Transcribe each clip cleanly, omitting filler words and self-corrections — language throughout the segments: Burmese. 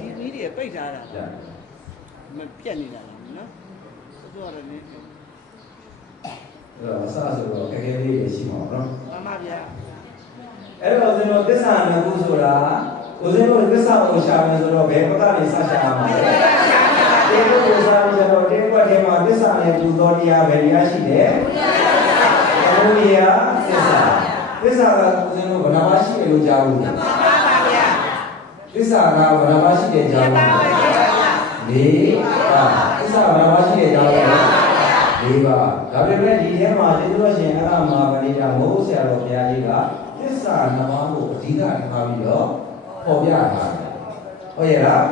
ဒီမီးတွေပိတ်ထားတာမပြတ်နေတာနော်ဆိုတော့လည်းအစဆိုတော့ခက်ခဲလေးရှိမှာနော်မှန်ပါဗျာအဲ့တော့ဦးဇင်းတို့သစ္စာနှစ်ခုဆိုတာဦးဇင်းတို့သစ္စာကိုရှာမယ်ဆိုတော့ဘယ်ဘက်ကနေစရှာရမှာလဲဒီလိုကိုစားပြီးတော့တင်းကွက်ထဲမှာသစ္စာနဲ့တူသောတရားပဲတရားရှိတယ်သမုဒိယသစ္စာကဦးဇင်းတို့ဘယ်နှပါရှိတယ်လို့ကြားဘူးလဲမှန်ပါဗျာသစ္စာကဘယ်နှပါရှိတယ်ကြားဘူးလဲ၄ပါးသစ္စာဘယ်နှပါရှိတယ်ကြားဘူးလဲ၄ပါးဒါပေမဲ့ဒီထဲမှာကျေးဇူးတော်ရှင်အရဟမဂဏိတာမိုးဆရာတော်ဘုရားကြီးကသစ္စာနှစ်ပါးကိုအဓိကထားပြီးတော့ပေါ်ပြထားတယ်ဟုတ်ရဲ့လား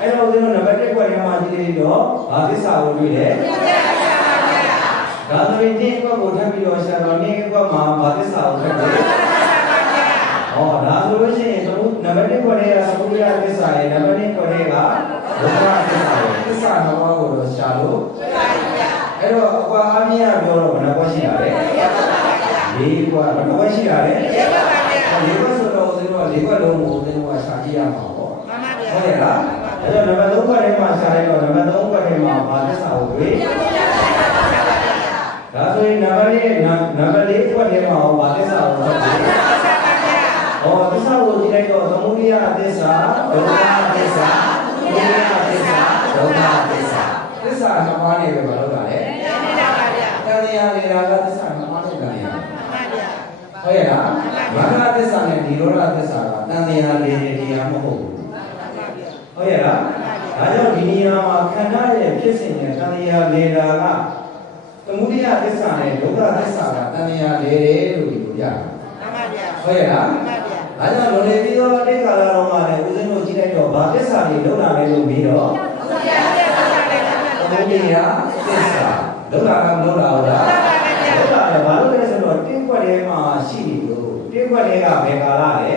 အဲ့တော့ဦးဇင်းတို့နံပါတ်1ခွက်ထဲမှာကြည့်လိုက်တော့ဘာသစ္စာကိုတွေ့လဲဒါဆိုရင်ဒီခွက်ကိုထပ်ပြီးတော့ဆရာတော်နေ့ခွက်မှာဘာသစ္စာကိုထပ်လဲဟောဒါဆိုလို့ရှိရင်တို့နံပါတ်1ခွက်ထဲကသမုဒိယသစ္စာရဲ့နံပါတ်2ခွက်ထဲကဒုက္ခသစ္စာရဲ့သစ္စာနှစ်ပါးကိုတော့ရှာလို့အဲ့တော့အကွာအမြင်ပြောတော့ဘယ်နှခွက်ရှိတာလဲ၄ခွက်ဘယ်နှခွက်ရှိတာလဲ၄ခွက်ပါဗျာ၄ခွက်ဆိုတော့ဦးဇင်းတို့က၄ခွက်လုံးကိုဦးဇင်းတို့ကရှာကြည့်ရမှာပေါ့မှန်ပါဗျာဟုတ်ရဲ့လားအဲ့တော့နံပါတ်3ခွက်ထဲမှာရှာလိုက်တော့နံပါတ်3ခွက်ထဲမှာဘာသစ္စာကိုတွေ့ဒါဆိုရင်နံပါတ်4ခွက်ထဲမှာဘာသစ္စာကိုတွေ့ဟောသစ္စာကိုကြည့်လိုက်တော့သမုဒိယသစ္စာဒုက္ခသစ္စာသမုဒိယသစ္စာဒုက္ခသစ္စာသစ္စာနှစ်ပါးနဲ့ပဲမလုပ်တာလေနေတာပါဗျာတန်တရားနေတာကသစ္စာနှစ်ပါးနဲ့လာရမှန်ပါဗျာဟုတ်ရဲ့လားမဂ္ဂသစ္စာနဲ့ဒီရောဓသစ္စာကတန်တရားလေးတရားမဟုတ်ဘူးဟုတ်ရဲ့လားဒါကြောင့်ဒီနေရာမှာခန္ဓာရဲ့ဖြစ်စဉ်နဲ့တန်တရားလေးတာကသမုဒိယသစ္စာနဲ့ဒုက္ခသစ္စာကတန်တရားလေးတယ်လို့ဒီလိုရတယ်မှန်ပါဗျာဟုတ်ရဲ့လားမှန်ပါဗျာဒါကြောင့်လုံနေပြီးတော့အတိတ်ကာလတော်မှာလည်းဦးဇင်းတို့ကြည့်လိုက်တော့ဘာသစ္စာတွေလုံလာလဲလို့ပြီးတော့သမုဒိယသစ္စာလုံလာကမလုံလာဘူးလားလုံလာတယ်ဘာလို့လဲဆိုတော့တင်းကွက်ထဲမှာရှိနေလို့တင်းကွက်ထဲကဘယ်ကာလလဲ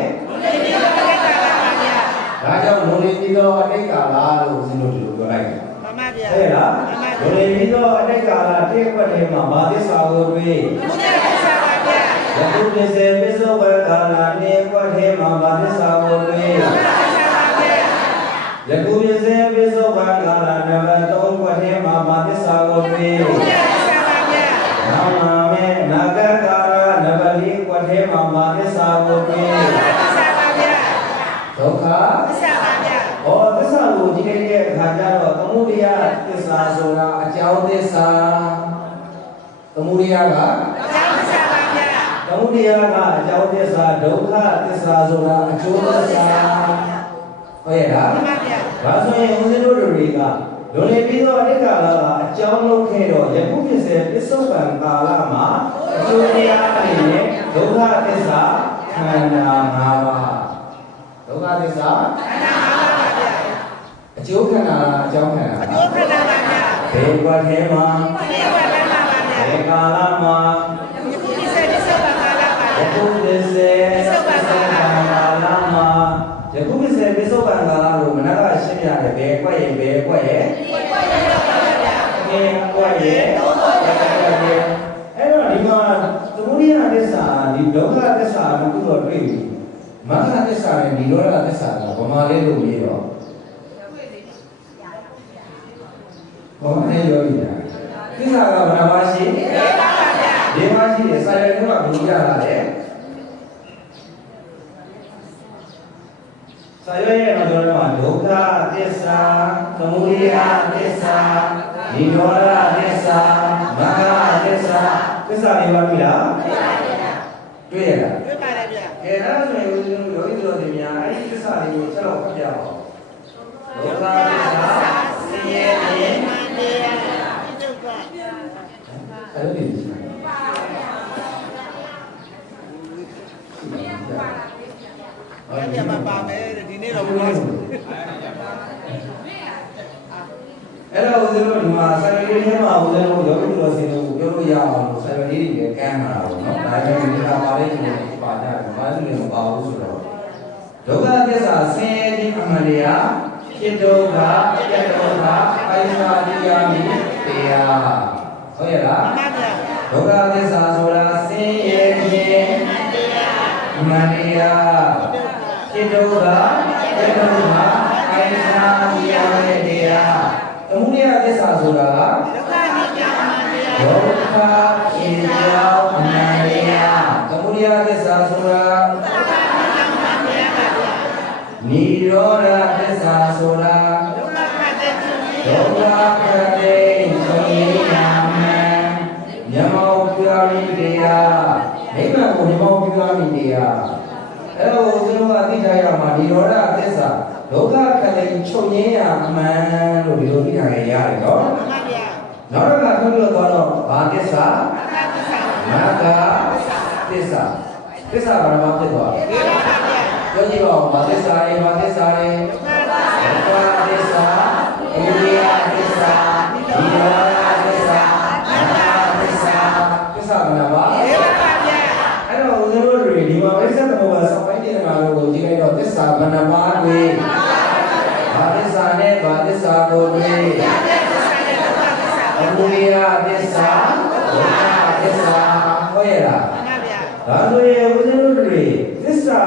ဒါကြောင့်လုံနေပြီးတော့အတိတ်ကာလလို့ဦးဇင်းတို့ဒီလိုပြောလိုက်တယ်မှန်ပါဗျာဟုတ်လားလုံနေပြီးတော့အတိတ်ကာလတင်းကွက်ထဲမှာဘာသစ္စာကိုတွေ့ယခုပစ္စေပစ္စုပ္ပန်ကာလနေကွက်ထဲမှာဘာသစ္စာကိုတွေ့ယခုပစ္စေပစ္စုပ္ပန်ကာလနံပါတ်3ခွက်ထဲမှာဘာသစ္စာကိုတွေ့နာမမေနာဂကာရနံပါတ်4ခွက်ထဲမှာဘာသစ္စာကိုတွေ့ဒုက္ခသစ္စာပါဗျာဟောသစ္စာကိုကြည့်လိုက်တဲ့အခါကျတော့သမုဒိယသစ္စာဆိုတာအကြောင်းသစ္စာသမုဒိယကအကြောင်းသစ္စာပါဗျာသမုဒိယကအကြောင်းသစ္စာဒုက္ခသစ္စာဆိုတာအကျိုးသစ္စာဟုတ်ရဲ့လားမှန်ပါဗျာဒါဆိုရင်ဦးဇင်းတို့တွေကလုံနေပြီးတော့အတိတ်ကာလကအကြောင်းလုပ်ခဲ့တော့ယခုဖြစ်စေပစ္စုပန်ကာလမှာအကျိုးတရားအနေနဲ့ဒုက္ခသစ္စာခန္ဓာ၅ပါးဒုက္ခသစ္စာခန္ဓာ၅ပါးပါဗျာအကျိုးခန္ဓာအကြောင်းခန္ဓာအကျိုးခန္ဓာပါဗျာဘယ်ဘဝထဲမှာဘယ်ကာလမှာယခုဖြစ်စေပစ္စုပန်ကာလပါယခုဖြစ်စေပစ္စုပန်ကာလမှာယခုဖြစ်စေပစ္စုပန်ကာလကိုမနက်ကရှင်းပြတယ်ဘယ်ကွက်ရဲ့ဘယ်ကွက်ရဲ့ကွက်ရဲ့ပါဗျာဘယ်ကွက်ရဲ့အဲ့တော့ဒီမှာသမုဒိယသစ္စာဒီဒုက္ခသစ္စာကိုတော့တွေ့ပြီမဂ္ဂသစ္စာနဲ့និရောဓသစ္စာကဘာမှလဲလို့မေးတော့ဘာမှလဲရောပြီလားသစ္စာကဘာမှရှိ၄ပါးပါဗျာ၄ပါးရှိတယ်စာရွက်ထဲမှာဘယ်လိုရတာလဲစာရွက်ရဲ့မှာတော့ဒုက္ခသစ္စာသမုဒိယသစ္စာនិရောဓသစ္စာမဂ္ဂသစ္စာသစ္စာ၄ပါးပြီလားတွေ့ရလားတွေ့ပါတယ်ဗျာကဲအဲ့ဒါဆိုရင်ဦးဇင်းတို့ယောဂီတို့တွေများအဲ့ဒီသစ္စာတွေကိုဆက်တော့ဖတ်ပြပါဦးဒုက္ခသစ္စာဆင်းရဲခြင်းမှန်တရားဒုက္ခအဲ့ဒီအဲ့ဒီမှာပါမယ်ဒီနေ့တော့ဘုရားအဲ့တော့ဦးဇင်းတို့ဒီမှာဆရာကြီးထဲမှာဦးဇင်းတို့ယောဂီတို့ဆင်းလို့ပြောလို့ရအောင်လို့ဆရာကြီးတွေကကမ်းလာတော့เนาะဒါကြောင့်ဒီကပါလေးကိုပါကြတယ်ဘာလို့လဲမပါဘူးဆိုတော့ဒုက္ခသစ္စာဆင်းရဲခြင်းအမှန်တရားဖြစ်ဒုက္ခပြတ်ဒုက္ခအိုင်သာတရားမိတရားဟုတ်ရဲ့လားမှန်ပါဗျာဒုက္ခသစ္စာဆိုတာဆင်းရဲခြင်းအမှန်တရားဒ จิตတုကจิตတုမှာအိုင်နာမြင်ရတဲ့တရားသမုဒယသစ္စာဆိုတာဒုက္ခဖြစ်ကြောင်းအနန္တရားသမုဒယသစ္စာဆိုတာနိရောဓသစ္စာဆိုတာဒုက္ခခတ်တဲ့ဆုံးရနာမညမောပြာရိတရားနိဗ္ဗာန်ကိုညမောပြာရိတရားအဲ့တော့ဦးဇင်းတို့ကသိကြရမှာနိရောဓသစ္စာဒုက္ခခတ်တဲ့ချုပ်ငြိမ်းရမှန်လို့ဒီလိုသိထားရရတယ်နော်မှန်ပါဗျာနောက်တစ်ခါပြောလို့တော့ဘာသစ္စာမဂ္ဂသစ္စာသစ္စာဘာမှဖြစ်သွားတယ်ပြောကြည့်ပါဦးဘာသစ္စာလဲဘာသစ္စာလဲဒုက္ခသစ္စာဣရိယသစ္စာဒီရောသစ္စာအနတ္တသစ္စာသစ္စာဘာလဲပါအဲ့တော့ဦးဇင်းတို့တွေဒီမှာဝိသတ်ဘောကစောင့်ပိုင်းနေတာလို့ဒီလိုက်တော့သစ္စာဘာနှပါးတွေဘာသစ္စာနဲ့ဘာသစ္စာကိုတွေအမှုရသစ္စာဒုက္ခသစ္စာဟောရလားဒါဆိုရင်ဦးဇင်းတို့တွေသစ္စာ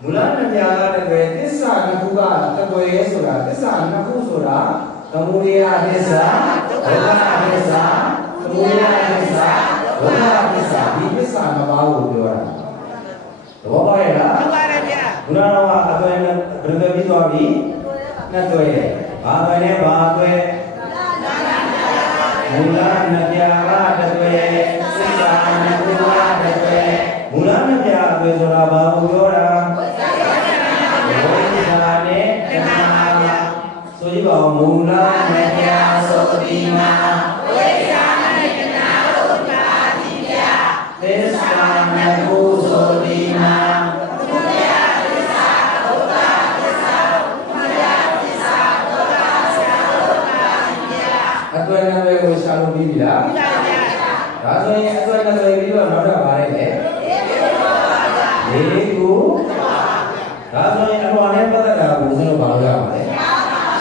မူလတရားကတကယ်သစ္စာတစ်ခုကတကယ်ဆိုတာသစ္စာနှစ်ခုဆိုတာသမုဒယသစ္စာဒုက္ခသစ္စာသမုဒယသစ္စာဒုက္ခသစ္စာဒီသစ္စာနှစ်ပါးကိုပြောတာသဘောပေါက်ရဲ့လားမှန်ပါတယ်ဗျာဘုရားတော်ကအသွဲနဲ့ဘယ်လိုပြီးသွားပြီနှစ်သွဲဘာသွဲနဲ့ဘာသွဲမူလတရားကတကယ်သစ္စာနှစ်ခုကတကယ်မူလတရားအသွဲဆိုတာဘာကိုပြောတာဆိုကြပါဦးမူလတရားဆိုဒီမှာဝိဇ္ဇာနဲ့ကနာလို့ပါတိပြသစ္စာနှစ်ခုဆိုဒီမှာသမုဒယသစ္စာဒုက္ခသစ္စာသမုဒယသစ္စာဒုက္ခသစ္စာလို့ပါတိပြအတွဲနဲ့ပဲကိုရှာလို့ပြီးပြီလားပြီးပါဗျာဒါဆိုရင်အတွဲနဲ့ပဲပြီးတော့နောက်တော့ဗားလိုက်တယ်လေးခုဒါဆိုရင်အလွန်နဲ့ပတ်သက်တာကိုဦးဇင်းတို့ဘာလို့ရမှာလဲ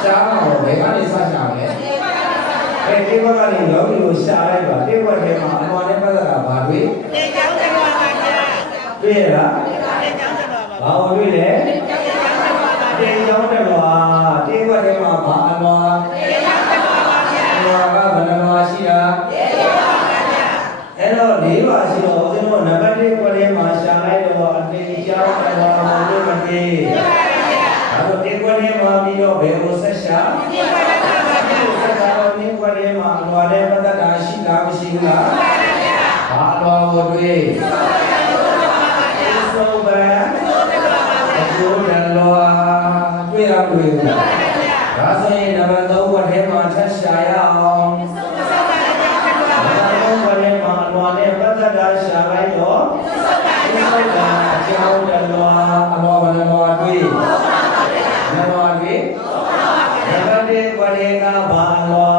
ရှားမှာဘယ်ကနေစရှာမလဲဒီဘက်ကနေလောကီကိုရှားလိုက်ပါဒီဘက်ထဲမှာအလွန်နဲ့ပတ်သက်တာဘာတွေ့တေချောင်းတယ်ပါဗျာတွေ့ရလားတေချောင်းတယ်ပါဘာလို့တွေ့လဲတေချောင်းတယ်ပါဒီဘက်ထဲမှာဘာအလွန်တေချောင်းတယ်ပါဗျာအလွန်ကဘယ်နှလွန်ရှိတာတေချောင်းပါဗျာအဲ့တော့၄ပါးရှိတော့ဦးဇင်းတို့နံပါတ်1ခွက်ထဲမှာရှာလိုက်တော့အတေချောင်းတယ်ပါဘာလို့မသိဒါဆိုတေခွက်ထဲမှာပြီးတော့ဘယ်ကိုဆက်ရှာတေခွက်ထဲမှာပါဗျာဆက်တာတော့တေခွက်ထဲမှာအလွာနဲ့ပတ်သက်တာရှိလားမရှိဘူးလားမှန်ပါဗျာဘာအလွာကိုတွေ့သုဘအကျိုးတလွာတွေ့ရတွေ့ဘူးမှန်ပါဗျာဒါဆိုရင်နံပါတ်3ခွက်ထဲမှာထပ်ရှာရအောင်ခွက်ထဲမှာအလွာနဲ့ပတ်သက်တာရှာလိုက်တော့သုဘအကျိုးတလွာအလွာဘယ်နှလွာတွေ့နံပါတ်2နံပါတ်1ခွက်ထဲကဘာအလွာ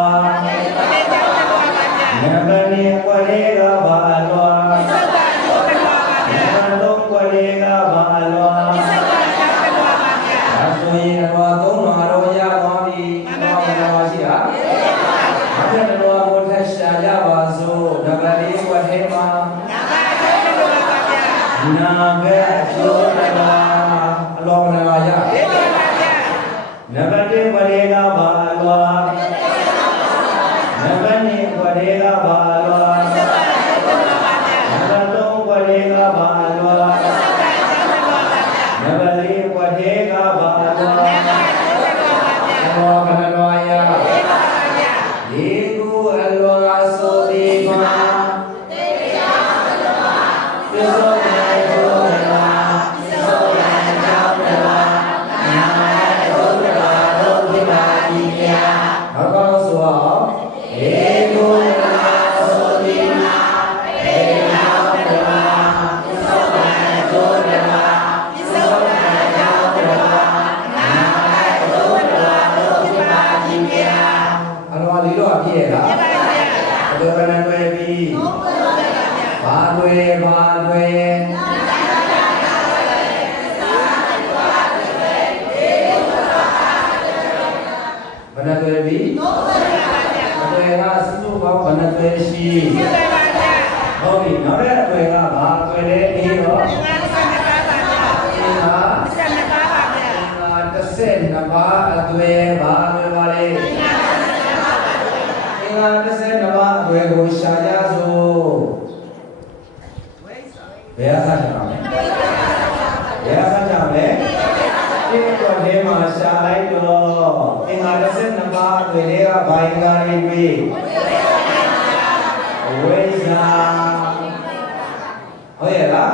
နံပါတ်2ခွက်ထဲကဘာအလွာနံပါတ်3ခွက်ထဲကဘာအလွာဒါဆိုရင်အလွာ3မှာတော့ရသွားပြီဘာဝရှိတာနောက်ထပ်အလွာကိုထပ်ရှာကြပါစို့နံပါတ်4ခွက်ထဲမှာနာဘဲအကျိုးတရားအလွာဘယ်နှပါရနံပါတ်1ခွက်ထဲကဘာအလွာနံပါတ်2ခွက်ထဲကဘာအလွာနံပါတ်3ခွက်ထဲကဘာအလွာနံပါတ်4ခွက်ထဲကဘာအလွာအလွာဘယ်နှလွာရဒီကူအလွာဆိုဒီမှာသေချာအလွာပြစ္ဆုတ်ရဲ့ဘုရားပြစ္ဆုတ်ရဲ့ကြောင့်တရားနာမဒုက္ခရာဒုက္ခပါတိယနောက်တော့ဆိုအောင်ဧကုအလွာဆိုဒီမှာသေချာအလွာပြစ္ဆုတ် တာလဲဘယ်ကစကြလဲဒီကွက်ထဲမှာရှာလိုက်တော့အင်္ဂါ12ပါးအတွင်းတွေကဘိုင်ဂါရီတွေဝိဇ္ဇာဟုတ်ရဲ့လား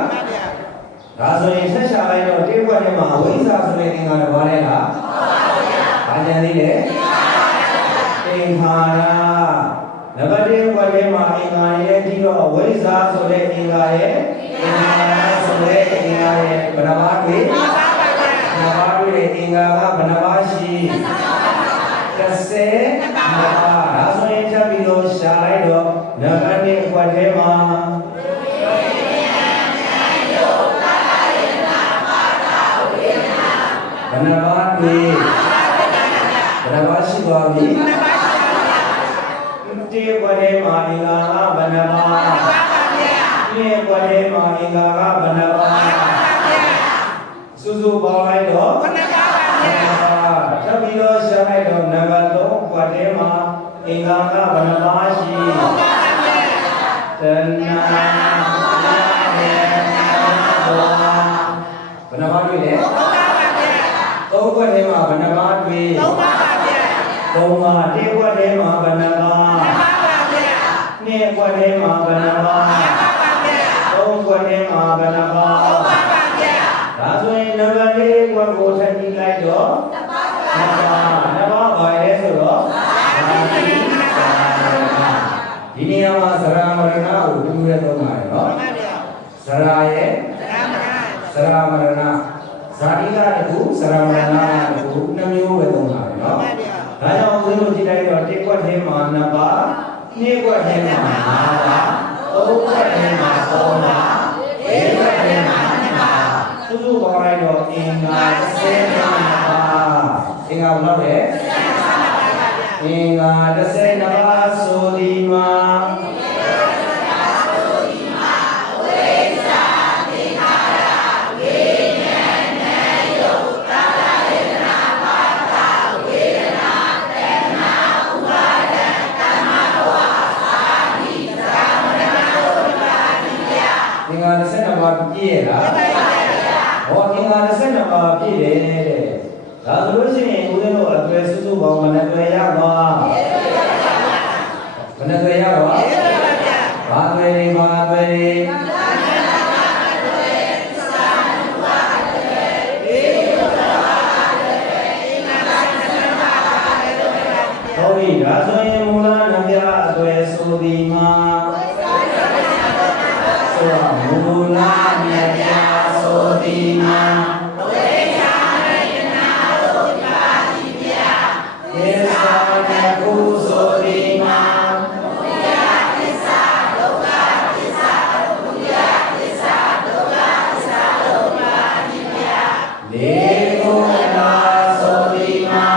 ဒါဆိုရင်ဆက်ရှာလိုက်တော့ဒီကွက်ထဲမှာဝိဇ္ဇာဆိုတဲ့အင်္ဂါတစ်ပါးနဲ့လားဘာကြံသေးလဲသင်္ခါရနံပါတ်1ကွက်ထဲမှာအင်္ဂါရဲ့ဒီတော့ဝိဇ္ဇာဆိုတဲ့အင်္ဂါရဲ့အင်္ဂါရဆိုတဲ့အင်္ဂါရဲ့ဘယ်နှပါးတွေနံပါတ်2အင်္ဂါကဘယ်နှပါးရှိ30ပါးဒါဆိုရင်ထပ်ပြီးတော့ရှာလိုက်တော့နံပါတ်1ကွက်ထဲမှာဘယ်နှပါးတွေဘယ်နှပါးရှိသွားပြီဒီကွက်ထဲမှာအင်္ဂါကဘယ်နှပါးဒီကွက်ထဲမှာအင်္ဂါကဘယ်နှပါးစုစုပေါင်းလိုက်တော့ဘယ်နှပါးထပ်ပြီးတော့ရှာလိုက်တော့နံပါတ်3ကွက်ထဲမှာအင်္ဂါကဘယ်နှပါးရှိတဏှာဘယ်နှပါးတွေ့လဲသုံးခွက်ထဲမှာဘယ်နှပါးတွေ့3ပါးပါဗျာ3ပါးတစ်ခွက်ထဲမှာဘယ်နှပါး2ပါးပါဗျာနှစ်ခွက်ထဲမှာဘယ်နှပါး5ပါးပါဗျာ3ခွက်ထဲမှာဘယ်နှပါး3ပါးပါဗျာဒါဆိုရင်နံပါတ်4ခွက်ကိုထပ်ကြည့်လိုက်တော့2ပါးပါရဲဆိုတော့ဒီနေရာမှာသရမရဏကိုတူရဲသုံးပါတယ်နော်သရရဲ့သရမရဏဇာတိကတခုသရမရဏတခုနှမျိုးပဲသုံးပါတယ်နော်ဒါကြောင့်ဦးဇင်းတို့ကြည့်လိုက်တော့တစ်ခွက်ထဲမှာ2ပါးနှစ်ခွက်ထဲမှာ5ပါးသုံးခွက်ထဲမှာ3ပါး၄ခွက်ထဲမှာ2ပါးစုစုပေါင်းလိုက်တော့အင်္ဂါ12ပါးအင်္ဂါဘယ်လောက်လဲအင်္ဂါ12ပါးဆိုဒီမှာပြည့်ရလားဟောအင်္ဂါ12ပါးပြည့်တယ်တဲ့ဒါဆိုလို့ရှိရင်ဦးဇင်းတို့အသွယ်စုစုပေါင်းမနဲ့သွယ်ရပါမနဲ့သွယ်ရပါဘာသွယ်တွေဘာသွယ်တွေဟုတ်ပြီဒါဆိုရင်မူလနဗျာအသွယ်ဆိုဒီမှာမူလမြတ်ပြဆိုတိမာဝိဇာရတနာသုတ္တာတိပြသေသာတကုဆိုတိမာဘုရားသစ္စာဒုက္ခသစ္စာဘုရားသစ္စာဒုက္ခသစ္စာဒုက္ခတိပြလေကုလာဆိုတိမာ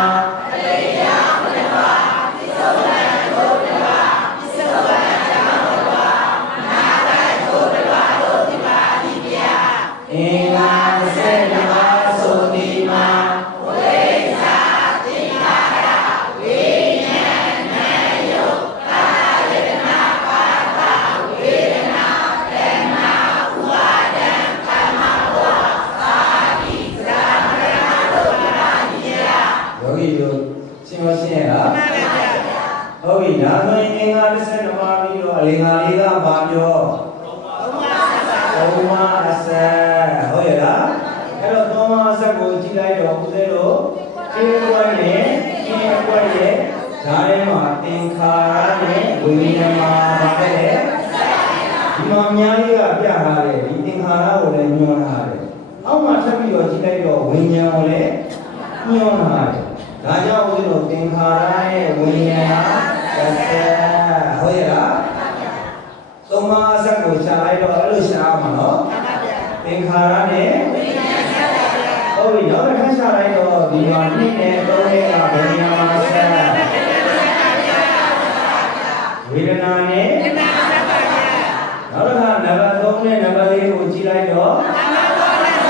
တေယမနပါပိဿဝံဒုတဝါပိဿဝံအင်္ဂါ12ပါးဆိုဒီမှာဝိဇ္ဇာသင်္ခါရဝိညာဉ်နာယုတ်ကာယတနာပါဒဝေဒနာတဏှာဥပါဒံကမ္မဝါသာတိသရမရဏဒုက္ခနိယယောဂီတို့ရှင်းမရှင်းရလားဟုတ်ပြီဒါဆိုရင်အင်္ဂါ12ပါးပြီးတော့အလင်္ကာလေးကဘာပြောသုံးပါးအဆက်ဟုတ်ရဲ့လားအဲ့တော့သုံးပါးအဆက်ကိုကြည့်လိုက်တော့ဦးဇင်းတို့ဒီကွက်နဲ့ဒီကွက်ရဲ့ဓာတ်ထဲမှာသင်္ခါရနဲ့ဝိညာဉ်မှာပါတယ်ဒီမှာအများကြီးကပြထားတယ်ဒီသင်္ခါရကိုလည်းညွှန်ထားတယ်အောက်မှာထပ်ပြီးတော့ကြည့်လိုက်တော့ဝိညာဉ်ကိုလည်းညွှန်ထားတယ်ဒါကြောင့်ဦးဇင်းတို့သင်္ခါရနဲ့ဝိညာဉ်ဟာတစ်ဆက်ဟုတ်ရဲ့လားသုံးပါးအဆက်ကိုရှာလိုက်တော့အဲ့လိုရှာအောင်ပါနော်သင်္ခါရနဲ့ဝိညာဉ်ရှာပါဗျာဟုတ်ပြီနောက်တစ်ခါရှာလိုက်တော့ဒီမှာနှစ်နဲ့သုံးနဲ့ကဘယ်နေရာမှာဆက်ဝေဒနာနဲ့နောက်တစ်ခါနံပါတ်3နဲ့နံပါတ်4ကိုကြည့်လိုက်တော့